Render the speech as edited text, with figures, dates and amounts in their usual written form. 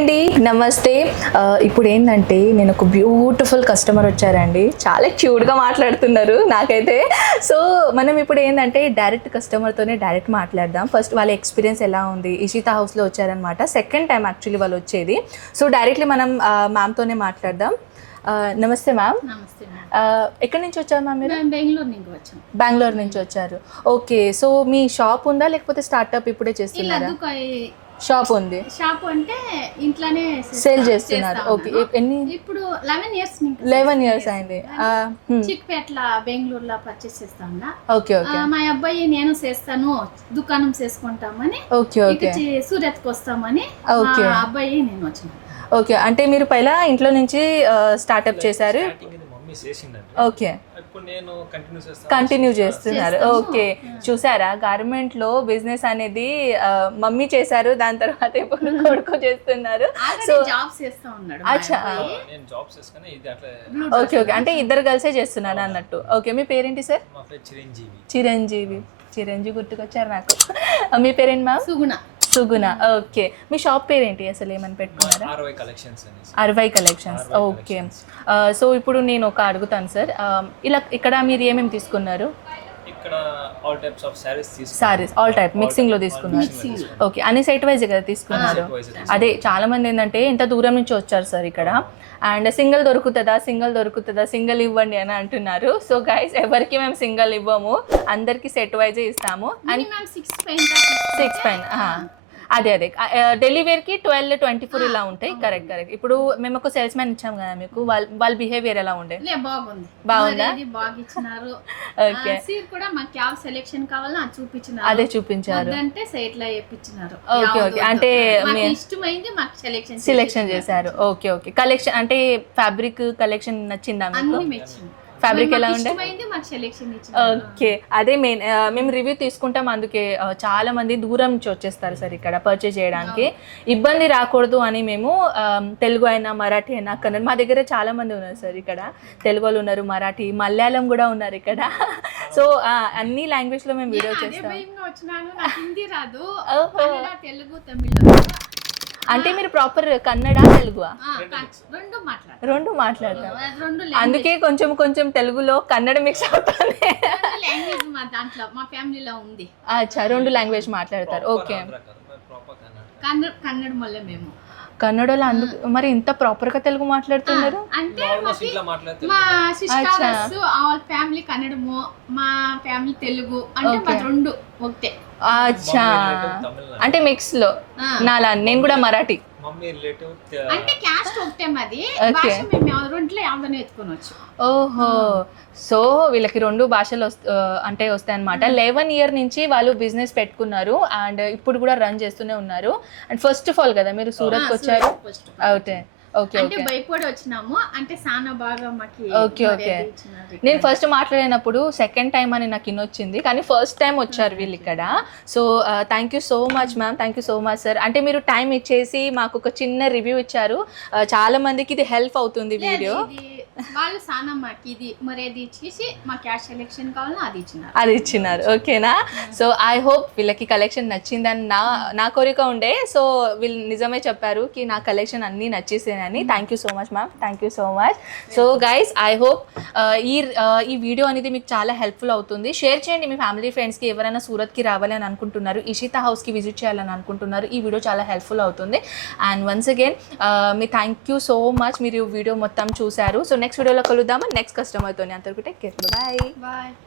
అండి, నమస్తే. ఇప్పుడు ఏంటంటే నేను ఒక బ్యూటిఫుల్ కస్టమర్ వచ్చారండి. చాలా క్యూట్గా మాట్లాడుతున్నారు నాకైతే. సో మనం ఇప్పుడు ఏంటంటే డైరెక్ట్ కస్టమర్తోనే డైరెక్ట్ మాట్లాడదాం. ఫస్ట్ వాళ్ళ ఎక్స్పీరియన్స్ ఎలా ఉంది. ఇషితా హౌస్లో వచ్చారనమాట. సెకండ్ టైం యాక్చువల్లీ వాళ్ళు వచ్చేది. సో డైరెక్ట్లీ మనం మ్యామ్తోనే మాట్లాడదాం. నమస్తే మ్యామ్. నమస్తే. ఎక్కడి నుంచి వచ్చారు మ్యామ్ మీరు? బెంగళూరు నుంచి వచ్చాను. బెంగళూరు నుంచి వచ్చారు. ఓకే. సో మీ షాప్ ఉందా లేకపోతే స్టార్ట్అప్ ఇప్పుడే చేస్తున్నారా? షాప్ ఉంది. షాప్ అంటే ఇంట్లోనే సేల్ చేస్తున్నారు. ఓకే. ఎన్ని? ఇప్పుడు 11 ఇయర్స్. 11 ఇయర్స్ అయింది. చిక్పేట్ల బెంగళూరులో పర్చేస్ చేస్తా ఉన్నా. Okay okay. మా అబ్బాయి నేను చేస్తాను దుకాణం చేసుకుంటామని. Okay okay. సూరత్కి వస్తామని ఓకే. అబ్బాయి నేను వచ్చిన. ఓకే. అంటే మీరు పైలా ఇంట్లో నుంచి స్టార్ట్అప్ చేశారు. ఓకే. కంటిన్యూ చేస్తున్నారు. ఓకే. చూసారా, గార్మెంట్ లో బిజినెస్ అనేది మమ్మీ చేశారు, దాని తర్వాత ఇప్పుడు కొడుకు చేస్తున్నారు. సో అచ్చా. Okay okay. అంటే ఇద్దరు కలిసే చేస్తున్నారు అన్నట్టు. ఓకే. మీ పేరేంటి సార్? చిరంజీవి. చిరంజీవి గుర్తుకొచ్చారు నాకు. మీ పేరేంటి మ్యామ్? సుగుణ. ఓకే. మీ షాప్ పేరేంటి అసలు, ఏమని పెట్టుకున్నారా? అరవై కలెక్షన్స్. ఓకే. సో ఇప్పుడు నేను ఒక అడుగుతాను సార్, ఇలా ఇక్కడ మీరు ఏమేమి తీసుకున్నారు? సారీస్ ఆల్ టైప్ మిక్సింగ్ లో తీసుకున్నారు. ఓకే. అన్ని సెట్ వైజ్ కదా తీసుకున్నారు? అదే చాలా మంది ఏంటంటే ఇంత దూరం నుంచి వచ్చారు సార్ ఇక్కడ, అండ్ సింగిల్ దొరుకుతుందా సింగిల్ ఇవ్వండి అని అంటున్నారు. సో గైస్, ఎవరికి మేము సింగిల్ ఇవ్వము, అందరికి సెట్ వైజే ఇస్తాము. అండ్ 6 పైన అదే డెలివరీకి 12-24 ఇలా ఉంటాయి. కరెక్ట్. ఇప్పుడు మేము ఒక సేల్స్ మ్యాన్ ఇచ్చాం కదా మీకు, వాళ్ళ బిహేవియర్ ఎలా ఉండే? బాగుందా? ఓకే. అదే చూపించారు. Okay okay. అంటే సెలెక్షన్ చేశారు. Okay okay. కలెక్షన్ అంటే ఫ్యాబ్రిక్ కలెక్షన్ నచ్చిందా మీకు? ఫ్యాబ్రిక్ ఎలా ఉండే? ఓకే. అదే మెయిన్, మేము రివ్యూ తీసుకుంటాం, అందుకే చాలా మంది దూరం నుంచి వచ్చేస్తారు సార్ ఇక్కడ పర్చేజ్ చేయడానికి. ఇబ్బంది రాకూడదు అని మేము తెలుగు అయినా మరాఠీ అయినా కన్నడ, మా దగ్గర చాలా మంది ఉన్నారు సార్ ఇక్కడ. తెలుగు వాళ్ళు ఉన్నారు, మరాఠీ, మలయాళం కూడా ఉన్నారు ఇక్కడ. సో అన్ని లాంగ్వేజ్ లో మేము వీడియో చేస్తాం. అంటే మీరు ప్రాపర్ కన్నడ తెలుగు రెండు మాట్లాడతారు, అందుకే కొంచెం తెలుగులో కన్నడ మిక్స్ అవుతుంది. అచ్చా, 2 లాంగ్వేజ్ మాట్లాడతారు. ఓకే. కన్నడలో అందుకు మరి ఇంత ప్రాపర్ గా తెలుగు మాట్లాడుతున్నారు? అంటే మా సిస్టర్స్ ఫ్యామిలీ కన్నడము, మా ఫ్యామిలీ తెలుగు, అంటే 2 ఒకటే. అచ్చా, అంటే మిక్స్ లో. నాలా నేను కూడా మరాఠీ, అంటే క్యాస్ట్ ఒకటే మాది. భాష మేము రెంట్లో యావదనే ఎత్తుకోవచ్చు. ఓహో. సో వీళ్ళకి 2 భాషలు అంటే వస్తాయన్నమాట. 11 ఇయర్ నుంచి వాళ్ళు బిజినెస్ పెట్టుకున్నారు, అండ్ ఇప్పుడు కూడా రన్ చేస్తూనే ఉన్నారు. అండ్ ఫస్ట్ ఆఫ్ ఆల్ కదా మీరు సూరత్కి వచ్చారు? Okay okay. అంటే భయపడి వచ్చినాము, అంటే సానా బాగా మాకి. Okay okay. నేను ఫస్ట్ మాట్లాడినప్పుడు సెకండ్ టైం అని నాకు ఇన్నొచ్చింది, కానీ ఫస్ట్ టైం వచ్చారు వీళ్ళు ఇక్కడ. So thank you so much ma'am, thank you so much sir. అంటే మీరు టైం ఇచ్చేసి మాకు ఒక చిన్న రివ్యూ ఇచ్చారు. చాలా మందికి ఇది హెల్ప్ అవుతుంది వీడియో. వాళ్ళు సానా మాకి ఇది మరేది ఇచ్చేసి మా క్యాష్ సెలెక్షన్ కావాలన్నా అది ఇచ్చినారు. ఓకేనా? సో ఐ హోప్ వీళ్ళకి కలెక్షన్ నచ్చిందని నా కోరిక ఉండే. సో వీళ్ళు నిజమే చెప్పారు కి నా కలెక్షన్ అన్నీ నచ్చేసాయని. Thank you so much ma'am, thank you so much. So guys, I hope ఈ వీడియో అనేది మీకు చాలా హెల్ప్ఫుల్ అవుతుంది. షేర్ చేయండి మీ ఫ్యామిలీ ఫ్రెండ్స్కి. ఎవరైనా సూరత్కి రావాలి అని అనుకుంటున్నారు, ఇషితా హౌస్కి విజిట్ చేయాలని అనుకుంటున్నారు, ఈ వీడియో చాలా హెల్ప్ఫుల్ అవుతుంది. And once again me thank you so much, మీరు వీడియో మొత్తం చూశారు. సో నెక్స్ట్ వీడియోలో కలుద్దామా నెక్స్ట్ కస్టమర్తో. అంతవరకు టేక్ కేర్. బాయ్.